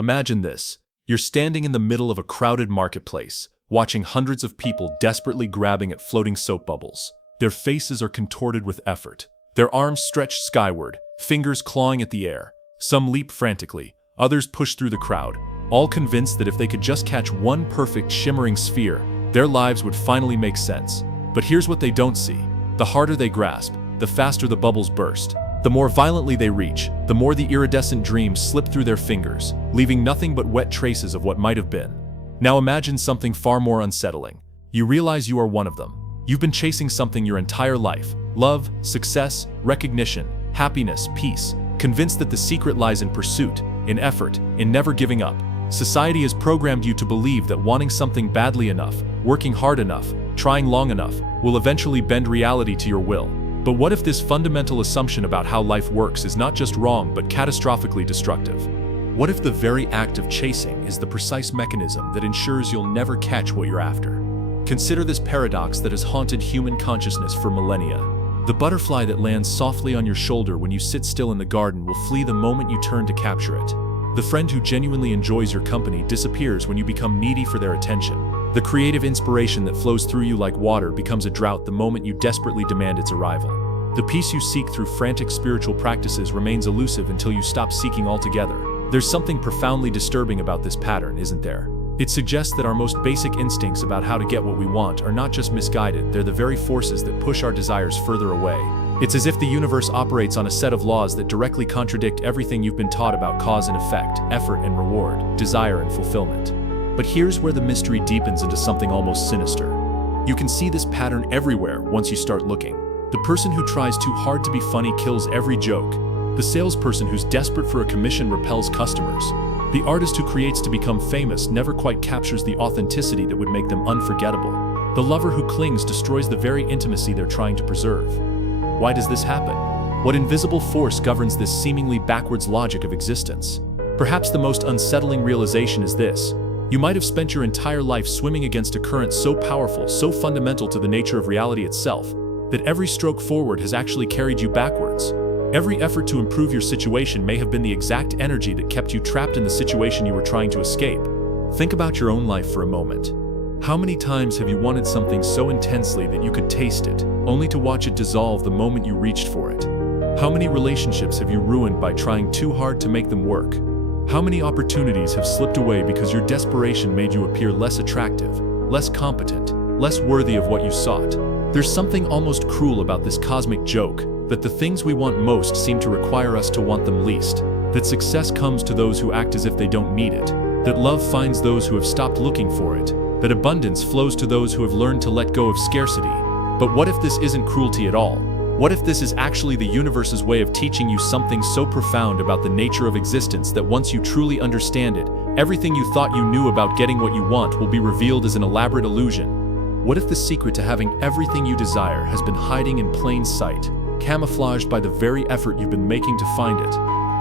Imagine this. You're standing in the middle of a crowded marketplace, watching hundreds of people desperately grabbing at floating soap bubbles. Their faces are contorted with effort. Their arms stretched skyward, fingers clawing at the air. Some leap frantically, others push through the crowd, all convinced that if they could just catch one perfect shimmering sphere, their lives would finally make sense. But here's what they don't see. The harder they grasp, the faster the bubbles burst. The more violently they reach, the more the iridescent dreams slip through their fingers, leaving nothing but wet traces of what might have been. Now imagine something far more unsettling. You realize you are one of them. You've been chasing something your entire life: love, success, recognition, happiness, peace, convinced that the secret lies in pursuit, in effort, in never giving up. Society has programmed you to believe that wanting something badly enough, working hard enough, trying long enough, will eventually bend reality to your will. But what if this fundamental assumption about how life works is not just wrong but catastrophically destructive? What if the very act of chasing is the precise mechanism that ensures you'll never catch what you're after? Consider this paradox that has haunted human consciousness for millennia. The butterfly that lands softly on your shoulder when you sit still in the garden will flee the moment you turn to capture it. The friend who genuinely enjoys your company disappears when you become needy for their attention. The creative inspiration that flows through you like water becomes a drought the moment you desperately demand its arrival. The peace you seek through frantic spiritual practices remains elusive until you stop seeking altogether. There's something profoundly disturbing about this pattern, isn't there? It suggests that our most basic instincts about how to get what we want are not just misguided, they're the very forces that push our desires further away. It's as if the universe operates on a set of laws that directly contradict everything you've been taught about cause and effect, effort and reward, desire and fulfillment. But here's where the mystery deepens into something almost sinister. You can see this pattern everywhere once you start looking. The person who tries too hard to be funny kills every joke. The salesperson who's desperate for a commission repels customers. The artist who creates to become famous never quite captures the authenticity that would make them unforgettable. The lover who clings destroys the very intimacy they're trying to preserve. Why does this happen? What invisible force governs this seemingly backwards logic of existence? Perhaps the most unsettling realization is this. You might have spent your entire life swimming against a current so powerful, so fundamental to the nature of reality itself, that every stroke forward has actually carried you backwards. Every effort to improve your situation may have been the exact energy that kept you trapped in the situation you were trying to escape. Think about your own life for a moment. How many times have you wanted something so intensely that you could taste it, only to watch it dissolve the moment you reached for it? How many relationships have you ruined by trying too hard to make them work? How many opportunities have slipped away because your desperation made you appear less attractive, less competent, less worthy of what you sought? There's something almost cruel about this cosmic joke, that the things we want most seem to require us to want them least, that success comes to those who act as if they don't need it, that love finds those who have stopped looking for it, that abundance flows to those who have learned to let go of scarcity. But what if this isn't cruelty at all? What if this is actually the universe's way of teaching you something so profound about the nature of existence that once you truly understand it, everything you thought you knew about getting what you want will be revealed as an elaborate illusion? What if the secret to having everything you desire has been hiding in plain sight, camouflaged by the very effort you've been making to find it?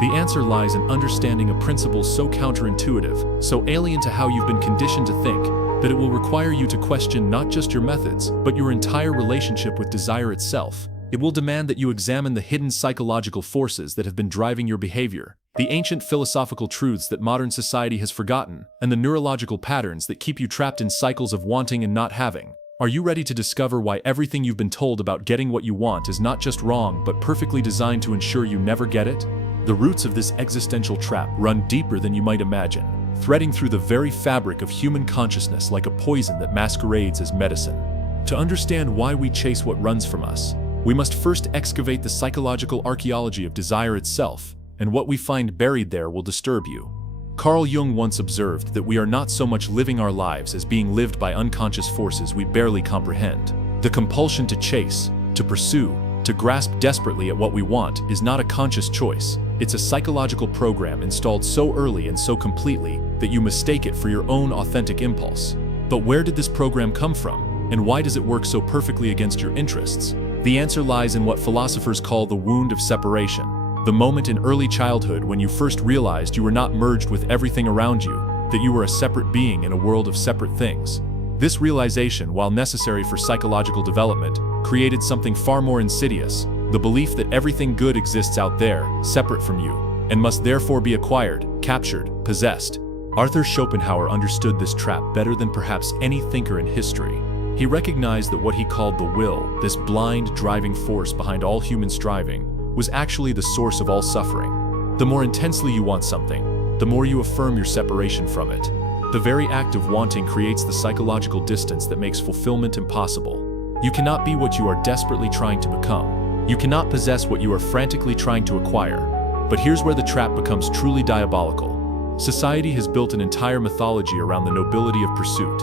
The answer lies in understanding a principle so counterintuitive, so alien to how you've been conditioned to think, that it will require you to question not just your methods, but your entire relationship with desire itself. It will demand that you examine the hidden psychological forces that have been driving your behavior, the ancient philosophical truths that modern society has forgotten, and the neurological patterns that keep you trapped in cycles of wanting and not having. Are you ready to discover why everything you've been told about getting what you want is not just wrong but perfectly designed to ensure you never get it? The roots of this existential trap run deeper than you might imagine, threading through the very fabric of human consciousness like a poison that masquerades as medicine. To understand why we chase what runs from us, we must first excavate the psychological archaeology of desire itself, and what we find buried there will disturb you. Carl Jung once observed that we are not so much living our lives as being lived by unconscious forces we barely comprehend. The compulsion to chase, to pursue, to grasp desperately at what we want is not a conscious choice. It's a psychological program installed so early and so completely that you mistake it for your own authentic impulse. But where did this program come from, and why does it work so perfectly against your interests? The answer lies in what philosophers call the wound of separation, the moment in early childhood when you first realized you were not merged with everything around you, that you were a separate being in a world of separate things. This realization, while necessary for psychological development, created something far more insidious, the belief that everything good exists out there, separate from you. and must therefore be acquired, captured, possessed. Arthur Schopenhauer understood this trap better than perhaps any thinker in history. He recognized that what he called the will, this blind, driving force behind all human striving, was actually the source of all suffering. The more intensely you want something, the more you affirm your separation from it. The very act of wanting creates the psychological distance that makes fulfillment impossible. You cannot be what you are desperately trying to become. You cannot possess what you are frantically trying to acquire. But here's where the trap becomes truly diabolical. Society has built an entire mythology around the nobility of pursuit.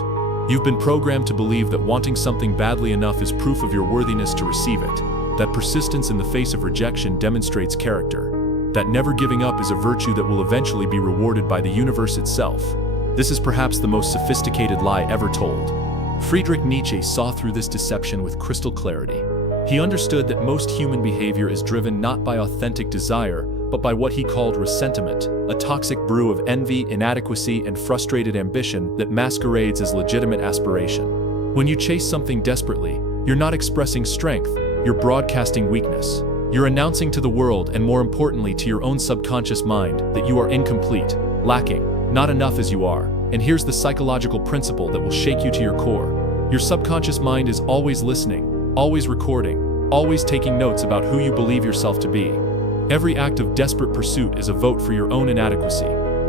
You've been programmed to believe that wanting something badly enough is proof of your worthiness to receive it, that persistence in the face of rejection demonstrates character, that never giving up is a virtue that will eventually be rewarded by the universe itself. This is perhaps the most sophisticated lie ever told. Friedrich Nietzsche saw through this deception with crystal clarity. He understood that most human behavior is driven not by authentic desire, but by what he called ressentiment, a toxic brew of envy, inadequacy, and frustrated ambition that masquerades as legitimate aspiration. When you chase something desperately, you're not expressing strength, you're broadcasting weakness. You're announcing to the world, and more importantly to your own subconscious mind, that you are incomplete, lacking, not enough as you are. And here's the psychological principle that will shake you to your core. Your subconscious mind is always listening, always recording, always taking notes about who you believe yourself to be. Every act of desperate pursuit is a vote for your own inadequacy.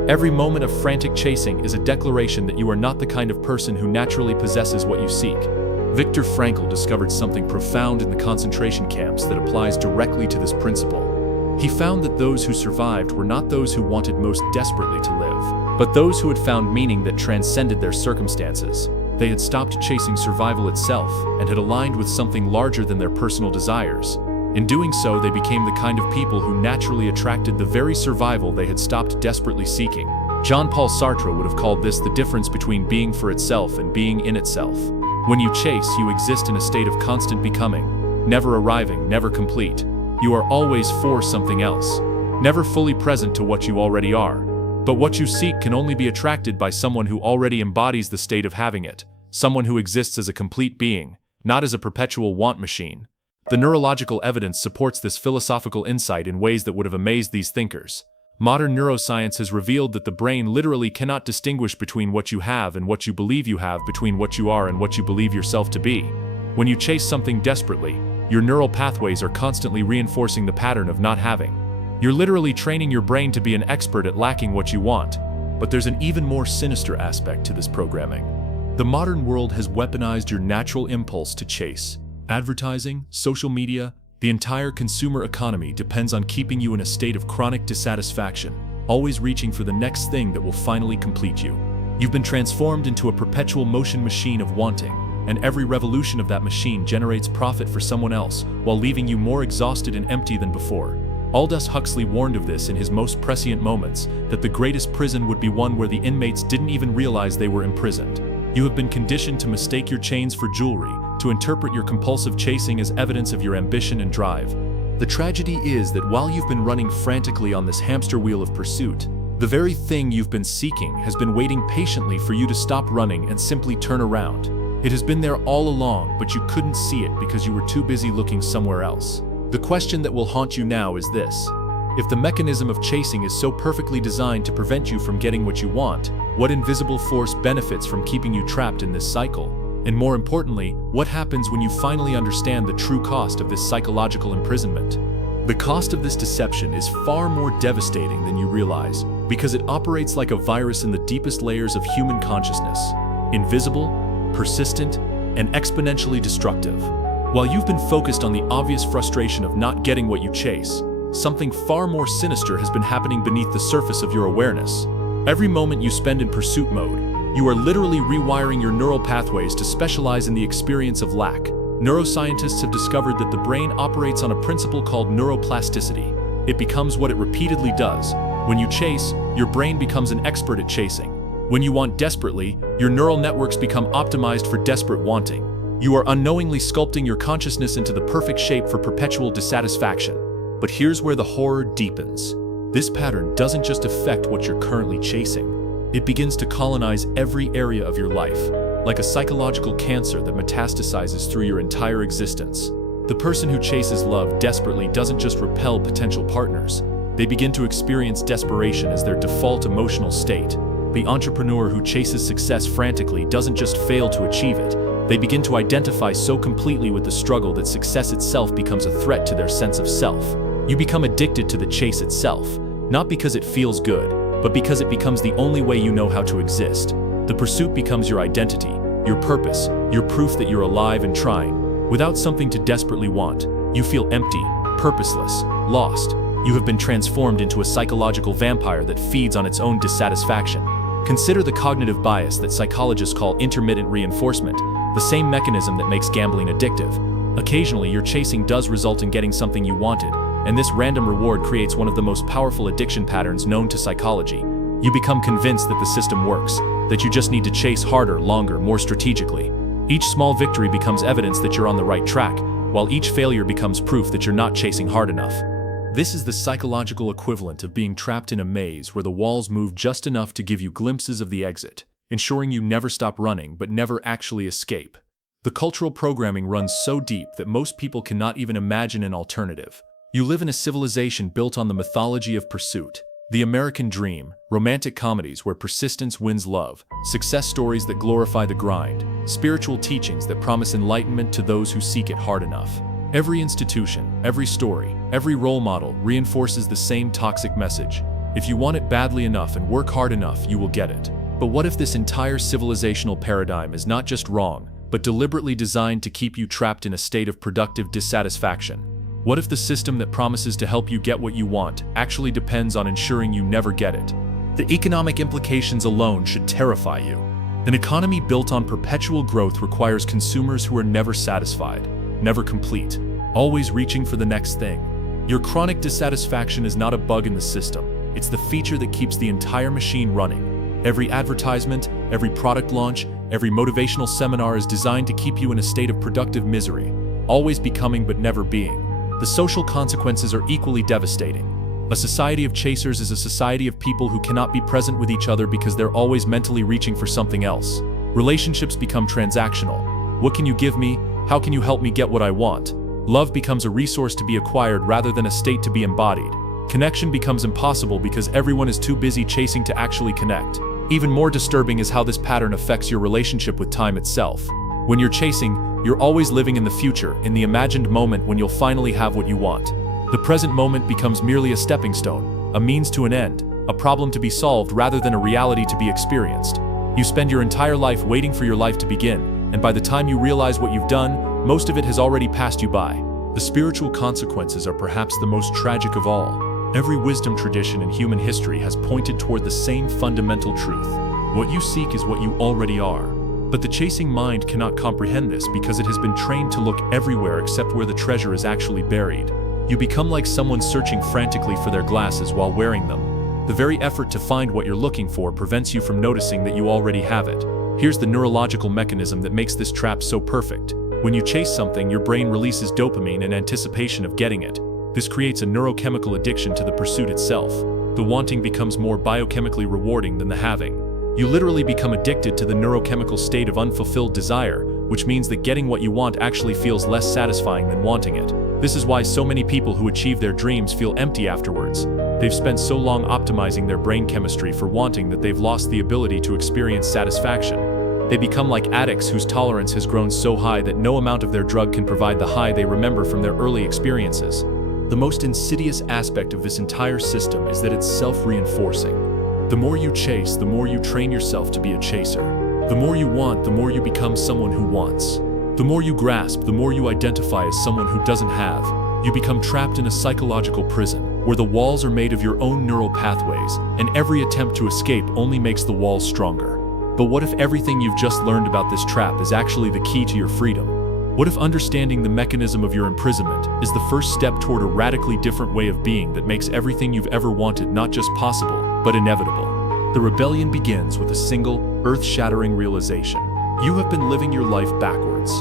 Every moment of frantic chasing is a declaration that you are not the kind of person who naturally possesses what you seek. Viktor Frankl discovered something profound in the concentration camps that applies directly to this principle. He found that those who survived were not those who wanted most desperately to live, but those who had found meaning that transcended their circumstances. They had stopped chasing survival itself and had aligned with something larger than their personal desires. In doing so, they became the kind of people who naturally attracted the very survival they had stopped desperately seeking. Jean-Paul Sartre would have called this the difference between being for itself and being in itself. When you chase, you exist in a state of constant becoming, never arriving, never complete. You are always for something else, never fully present to what you already are. But what you seek can only be attracted by someone who already embodies the state of having it, someone who exists as a complete being, not as a perpetual want machine. The neurological evidence supports this philosophical insight in ways that would have amazed these thinkers. Modern neuroscience has revealed that the brain literally cannot distinguish between what you have and what you believe you have, between what you are and what you believe yourself to be. When you chase something desperately, your neural pathways are constantly reinforcing the pattern of not having. You're literally training your brain to be an expert at lacking what you want. But there's an even more sinister aspect to this programming. The modern world has weaponized your natural impulse to chase. Advertising, social media, the entire consumer economy depends on keeping you in a state of chronic dissatisfaction, always reaching for the next thing that will finally complete you. You've been transformed into a perpetual motion machine of wanting, and every revolution of that machine generates profit for someone else, while leaving you more exhausted and empty than before. Aldous Huxley warned of this in his most prescient moments, that the greatest prison would be one where the inmates didn't even realize they were imprisoned. You have been conditioned to mistake your chains for jewelry, to interpret your compulsive chasing as evidence of your ambition and drive. The tragedy is that while you've been running frantically on this hamster wheel of pursuit, the very thing you've been seeking has been waiting patiently for you to stop running and simply turn around. It has been there all along, but you couldn't see it because you were too busy looking somewhere else. The question that will haunt you now is this: if the mechanism of chasing is so perfectly designed to prevent you from getting what you want, what invisible force benefits from keeping you trapped in this cycle? And more importantly, what happens when you finally understand the true cost of this psychological imprisonment? The cost of this deception is far more devastating than you realize, because it operates like a virus in the deepest layers of human consciousness. Invisible, persistent, and exponentially destructive. While you've been focused on the obvious frustration of not getting what you chase, something far more sinister has been happening beneath the surface of your awareness. Every moment you spend in pursuit mode, you are literally rewiring your neural pathways to specialize in the experience of lack. Neuroscientists have discovered that the brain operates on a principle called neuroplasticity. It becomes what it repeatedly does. When you chase, your brain becomes an expert at chasing. When you want desperately, your neural networks become optimized for desperate wanting. You are unknowingly sculpting your consciousness into the perfect shape for perpetual dissatisfaction. But here's where the horror deepens. This pattern doesn't just affect what you're currently chasing. It begins to colonize every area of your life, like a psychological cancer that metastasizes through your entire existence. The person who chases love desperately doesn't just repel potential partners. They begin to experience desperation as their default emotional state. The entrepreneur who chases success frantically doesn't just fail to achieve it. They begin to identify so completely with the struggle that success itself becomes a threat to their sense of self. You become addicted to the chase itself, not because it feels good, but because it becomes the only way you know how to exist. The pursuit becomes your identity, your purpose, your proof that you're alive and trying. Without something to desperately want, you feel empty, purposeless, lost. You have been transformed into a psychological vampire that feeds on its own dissatisfaction. Consider the cognitive bias that psychologists call intermittent reinforcement, the same mechanism that makes gambling addictive. Occasionally, your chasing does result in getting something you wanted, and this random reward creates one of the most powerful addiction patterns known to psychology. You become convinced that the system works, that you just need to chase harder, longer, more strategically. Each small victory becomes evidence that you're on the right track, while each failure becomes proof that you're not chasing hard enough. This is the psychological equivalent of being trapped in a maze where the walls move just enough to give you glimpses of the exit, ensuring you never stop running but never actually escape. The cultural programming runs so deep that most people cannot even imagine an alternative. You live in a civilization built on the mythology of pursuit, the American dream, romantic comedies where persistence wins love, success stories that glorify the grind, spiritual teachings that promise enlightenment to those who seek it hard enough. Every institution, every story, every role model reinforces the same toxic message. If you want it badly enough and work hard enough, you will get it. But what if this entire civilizational paradigm is not just wrong, but deliberately designed to keep you trapped in a state of productive dissatisfaction? What if the system that promises to help you get what you want actually depends on ensuring you never get it? The economic implications alone should terrify you. An economy built on perpetual growth requires consumers who are never satisfied, never complete, always reaching for the next thing. Your chronic dissatisfaction is not a bug in the system, it's the feature that keeps the entire machine running. Every advertisement, every product launch, every motivational seminar is designed to keep you in a state of productive misery, always becoming but never being. The social consequences are equally devastating. A society of chasers is a society of people who cannot be present with each other because they're always mentally reaching for something else. Relationships become transactional. What can you give me? How can you help me get what I want? Love becomes a resource to be acquired rather than a state to be embodied. Connection becomes impossible because everyone is too busy chasing to actually connect. Even more disturbing is how this pattern affects your relationship with time itself. When you're chasing, you're always living in the future, in the imagined moment when you'll finally have what you want. The present moment becomes merely a stepping stone, a means to an end, a problem to be solved rather than a reality to be experienced. You spend your entire life waiting for your life to begin, and by the time you realize what you've done, most of it has already passed you by. The spiritual consequences are perhaps the most tragic of all. Every wisdom tradition in human history has pointed toward the same fundamental truth. What you seek is what you already are. But the chasing mind cannot comprehend this because it has been trained to look everywhere except where the treasure is actually buried. You become like someone searching frantically for their glasses while wearing them. The very effort to find what you're looking for prevents you from noticing that you already have it. Here's the neurological mechanism that makes this trap so perfect. When you chase something, your brain releases dopamine in anticipation of getting it. This creates a neurochemical addiction to the pursuit itself. The wanting becomes more biochemically rewarding than the having. You literally become addicted to the neurochemical state of unfulfilled desire, which means that getting what you want actually feels less satisfying than wanting it. This is why so many people who achieve their dreams feel empty afterwards. They've spent so long optimizing their brain chemistry for wanting that they've lost the ability to experience satisfaction. They become like addicts whose tolerance has grown so high that no amount of their drug can provide the high they remember from their early experiences. The most insidious aspect of this entire system is that it's self-reinforcing. The more you chase, the more you train yourself to be a chaser. The more you want, the more you become someone who wants. The more you grasp, the more you identify as someone who doesn't have. You become trapped in a psychological prison, where the walls are made of your own neural pathways, and every attempt to escape only makes the walls stronger. But what if everything you've just learned about this trap is actually the key to your freedom? What if understanding the mechanism of your imprisonment is the first step toward a radically different way of being that makes everything you've ever wanted not just possible, but inevitable? The rebellion begins with a single, earth-shattering realization. You have been living your life backwards.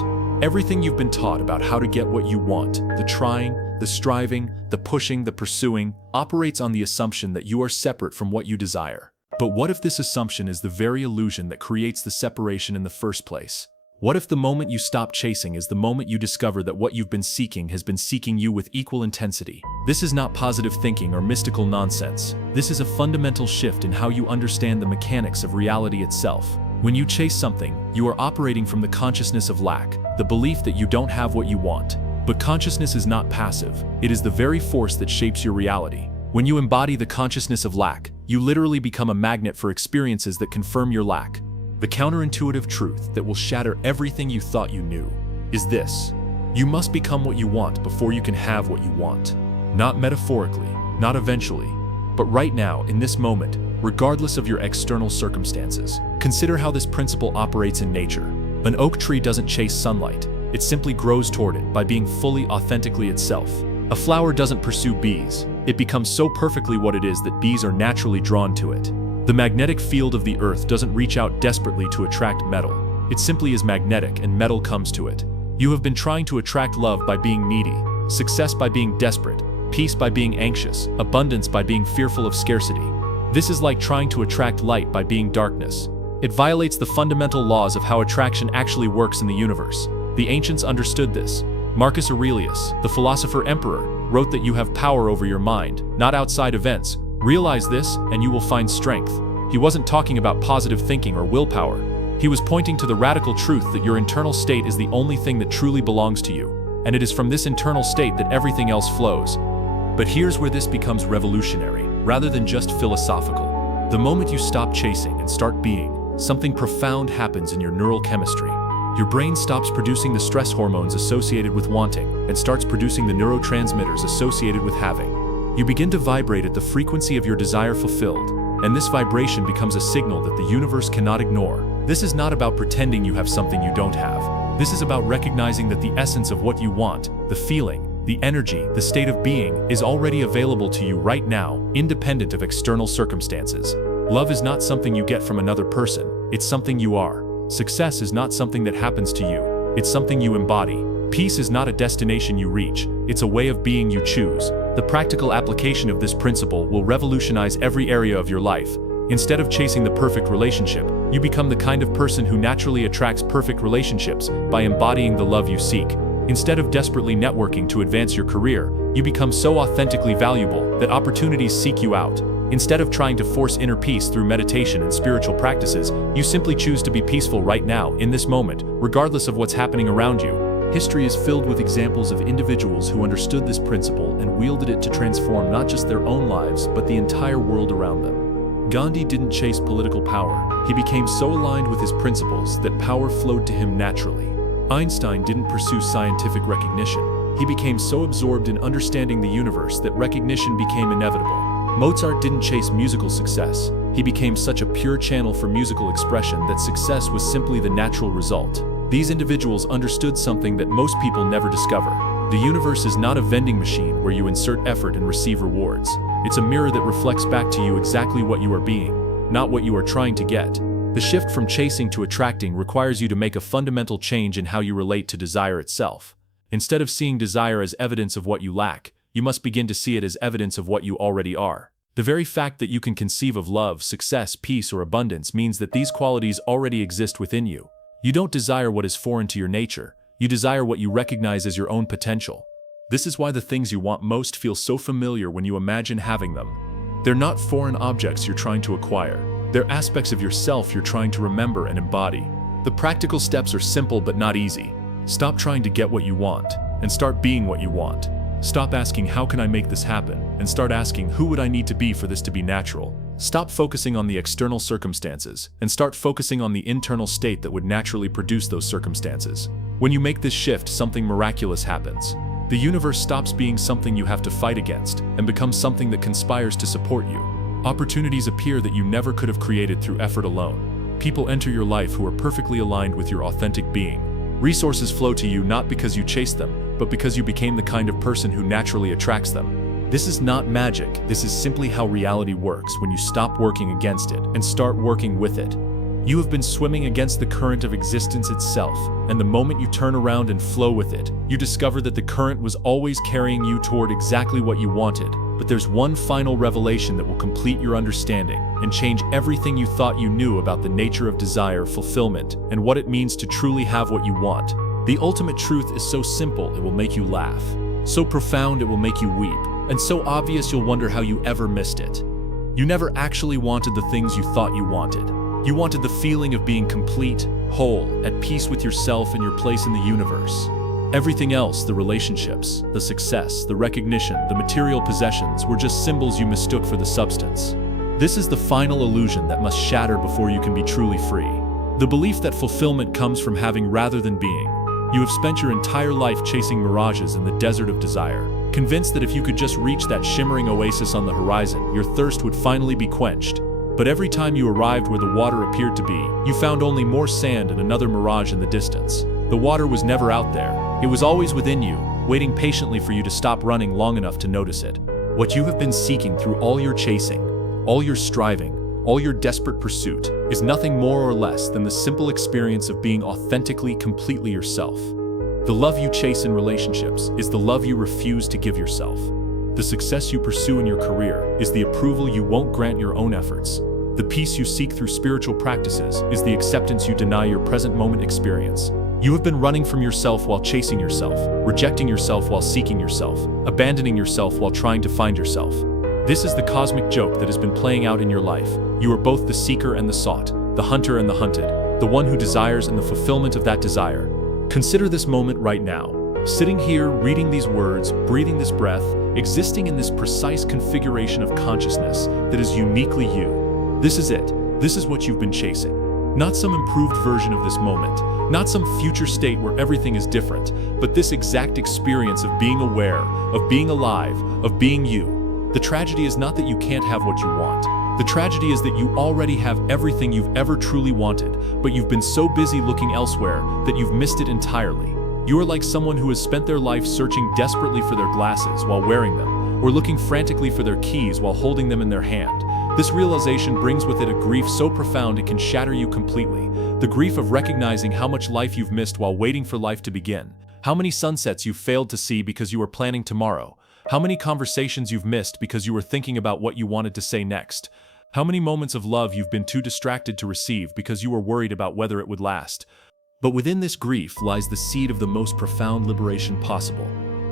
Everything you've been taught about how to get what you want, the trying, the striving, the pushing, the pursuing, operates on the assumption that you are separate from what you desire. But what if this assumption is the very illusion that creates the separation in the first place? What if the moment you stop chasing is the moment you discover that what you've been seeking has been seeking you with equal intensity? This is not positive thinking or mystical nonsense. This is a fundamental shift in how you understand the mechanics of reality itself. When you chase something, you are operating from the consciousness of lack, the belief that you don't have what you want. But consciousness is not passive. It is the very force that shapes your reality. When you embody the consciousness of lack, you literally become a magnet for experiences that confirm your lack. The counterintuitive truth that will shatter everything you thought you knew is this: you must become what you want before you can have what you want. Not metaphorically, not eventually, but right now, in this moment, regardless of your external circumstances. Consider how this principle operates in nature. An oak tree doesn't chase sunlight, it simply grows toward it by being fully authentically itself. A flower doesn't pursue bees, it becomes so perfectly what it is that bees are naturally drawn to it. The magnetic field of the earth doesn't reach out desperately to attract metal. It simply is magnetic and metal comes to it. You have been trying to attract love by being needy, success by being desperate, peace by being anxious, abundance by being fearful of scarcity. This is like trying to attract light by being darkness. It violates the fundamental laws of how attraction actually works in the universe. The ancients understood this. Marcus Aurelius, the philosopher emperor, wrote that you have power over your mind, not outside events. Realize this, and you will find strength. He wasn't talking about positive thinking or willpower. He was pointing to the radical truth that your internal state is the only thing that truly belongs to you, and it is from this internal state that everything else flows. But here's where this becomes revolutionary, rather than just philosophical. The moment you stop chasing and start being, something profound happens in your neural chemistry. Your brain stops producing the stress hormones associated with wanting and starts producing the neurotransmitters associated with having. You begin to vibrate at the frequency of your desire fulfilled, and this vibration becomes a signal that the universe cannot ignore. This is not about pretending you have something you don't have. This is about recognizing that the essence of what you want, the feeling, the energy, the state of being, is already available to you right now, independent of external circumstances. Love is not something you get from another person, it's something you are. Success is not something that happens to you, it's something you embody. Peace is not a destination you reach, it's a way of being you choose. The practical application of this principle will revolutionize every area of your life. Instead of chasing the perfect relationship, you become the kind of person who naturally attracts perfect relationships by embodying the love you seek. Instead of desperately networking to advance your career, you become so authentically valuable that opportunities seek you out. Instead of trying to force inner peace through meditation and spiritual practices, you simply choose to be peaceful right now, in this moment, regardless of what's happening around you. History is filled with examples of individuals who understood this principle and wielded it to transform not just their own lives, but the entire world around them. Gandhi didn't chase political power. He became so aligned with his principles that power flowed to him naturally. Einstein didn't pursue scientific recognition. He became so absorbed in understanding the universe that recognition became inevitable. Mozart didn't chase musical success. He became such a pure channel for musical expression that success was simply the natural result. These individuals understood something that most people never discover. The universe is not a vending machine where you insert effort and receive rewards. It's a mirror that reflects back to you exactly what you are being, not what you are trying to get. The shift from chasing to attracting requires you to make a fundamental change in how you relate to desire itself. Instead of seeing desire as evidence of what you lack, you must begin to see it as evidence of what you already are. The very fact that you can conceive of love, success, peace, or abundance means that these qualities already exist within you. You don't desire what is foreign to your nature, you desire what you recognize as your own potential. This is why the things you want most feel so familiar when you imagine having them. They're not foreign objects you're trying to acquire, they're aspects of yourself you're trying to remember and embody. The practical steps are simple but not easy. Stop trying to get what you want, and start being what you want. Stop asking, how can I make this happen? And start asking, who would I need to be for this to be natural? Stop focusing on the external circumstances, and start focusing on the internal state that would naturally produce those circumstances. When you make this shift, something miraculous happens. The universe stops being something you have to fight against, and becomes something that conspires to support you. Opportunities appear that you never could have created through effort alone. People enter your life who are perfectly aligned with your authentic being. Resources flow to you not because you chased them, but because you became the kind of person who naturally attracts them. This is not magic, this is simply how reality works when you stop working against it and start working with it. You have been swimming against the current of existence itself, and the moment you turn around and flow with it, you discover that the current was always carrying you toward exactly what you wanted. But there's one final revelation that will complete your understanding and change everything you thought you knew about the nature of desire, fulfillment, and what it means to truly have what you want. The ultimate truth is so simple it will make you laugh, so profound it will make you weep, and so obvious you'll wonder how you ever missed it. You never actually wanted the things you thought you wanted. You wanted the feeling of being complete, whole, at peace with yourself and your place in the universe. Everything else, the relationships, the success, the recognition, the material possessions, were just symbols you mistook for the substance. This is the final illusion that must shatter before you can be truly free. The belief that fulfillment comes from having rather than being. You have spent your entire life chasing mirages in the desert of desire, convinced that if you could just reach that shimmering oasis on the horizon, your thirst would finally be quenched. But every time you arrived where the water appeared to be, you found only more sand and another mirage in the distance. The water was never out there. It was always within you, waiting patiently for you to stop running long enough to notice it. What you have been seeking through all your chasing, all your striving, all your desperate pursuit, is nothing more or less than the simple experience of being authentically, completely yourself. The love you chase in relationships is the love you refuse to give yourself. The success you pursue in your career is the approval you won't grant your own efforts. The peace you seek through spiritual practices is the acceptance you deny your present moment experience. You have been running from yourself while chasing yourself, rejecting yourself while seeking yourself, abandoning yourself while trying to find yourself. This is the cosmic joke that has been playing out in your life. You are both the seeker and the sought, the hunter and the hunted, the one who desires and the fulfillment of that desire. Consider this moment right now. Sitting here, reading these words, breathing this breath, existing in this precise configuration of consciousness that is uniquely you. This is it. This is what you've been chasing. Not some improved version of this moment, not some future state where everything is different, but this exact experience of being aware, of being alive, of being you. The tragedy is not that you can't have what you want. The tragedy is that you already have everything you've ever truly wanted, but you've been so busy looking elsewhere that you've missed it entirely. You are like someone who has spent their life searching desperately for their glasses while wearing them, or looking frantically for their keys while holding them in their hand. This realization brings with it a grief so profound it can shatter you completely. The grief of recognizing how much life you've missed while waiting for life to begin. How many sunsets you've failed to see because you were planning tomorrow. How many conversations you've missed because you were thinking about what you wanted to say next. How many moments of love you've been too distracted to receive because you were worried about whether it would last. But within this grief lies the seed of the most profound liberation possible.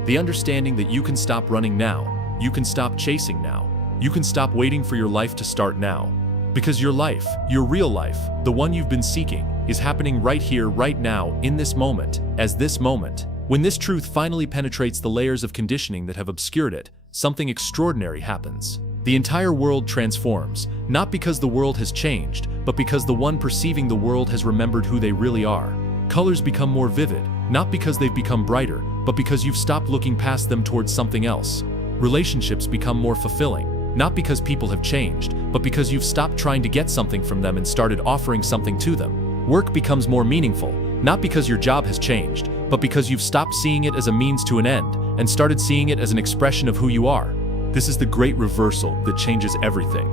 The understanding that you can stop running now. You can stop chasing now. You can stop waiting for your life to start now. Because your life, your real life, the one you've been seeking, is happening right here, right now, in this moment, as this moment. When this truth finally penetrates the layers of conditioning that have obscured it, something extraordinary happens. The entire world transforms, not because the world has changed, but because the one perceiving the world has remembered who they really are. Colors become more vivid, not because they've become brighter, but because you've stopped looking past them towards something else. Relationships become more fulfilling, not because people have changed, but because you've stopped trying to get something from them and started offering something to them. Work becomes more meaningful, not because your job has changed, but because you've stopped seeing it as a means to an end and started seeing it as an expression of who you are. This is the great reversal that changes everything.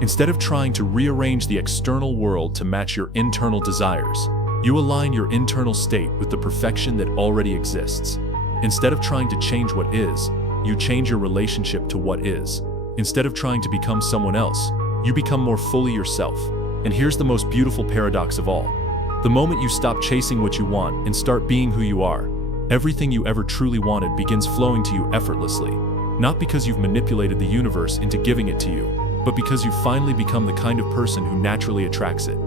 Instead of trying to rearrange the external world to match your internal desires, you align your internal state with the perfection that already exists. Instead of trying to change what is, you change your relationship to what is. Instead of trying to become someone else, you become more fully yourself. And here's the most beautiful paradox of all. The moment you stop chasing what you want and start being who you are, everything you ever truly wanted begins flowing to you effortlessly. Not because you've manipulated the universe into giving it to you, but because you've finally become the kind of person who naturally attracts it.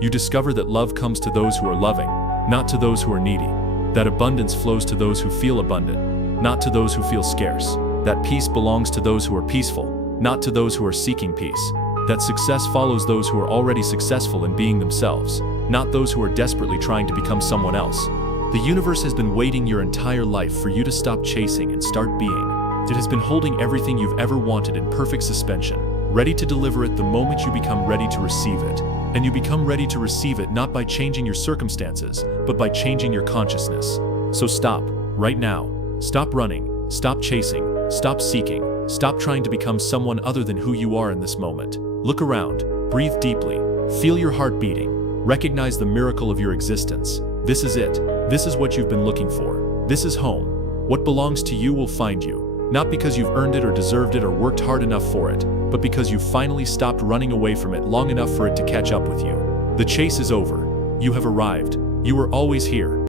You discover that love comes to those who are loving, not to those who are needy. That abundance flows to those who feel abundant, not to those who feel scarce. That peace belongs to those who are peaceful, not to those who are seeking peace. That success follows those who are already successful in being themselves, not those who are desperately trying to become someone else. The universe has been waiting your entire life for you to stop chasing and start being. It has been holding everything you've ever wanted in perfect suspension, ready to deliver it the moment you become ready to receive it. And you become ready to receive it not by changing your circumstances, but by changing your consciousness. So stop, right now. Stop running, stop chasing, stop seeking, stop trying to become someone other than who you are in this moment. Look around, breathe deeply, feel your heart beating, recognize the miracle of your existence. This is it. This is what you've been looking for. This is home. What belongs to you will find you. Not because you've earned it or deserved it or worked hard enough for it, but because you finally stopped running away from it long enough for it to catch up with you. The chase is over. You have arrived. You were always here.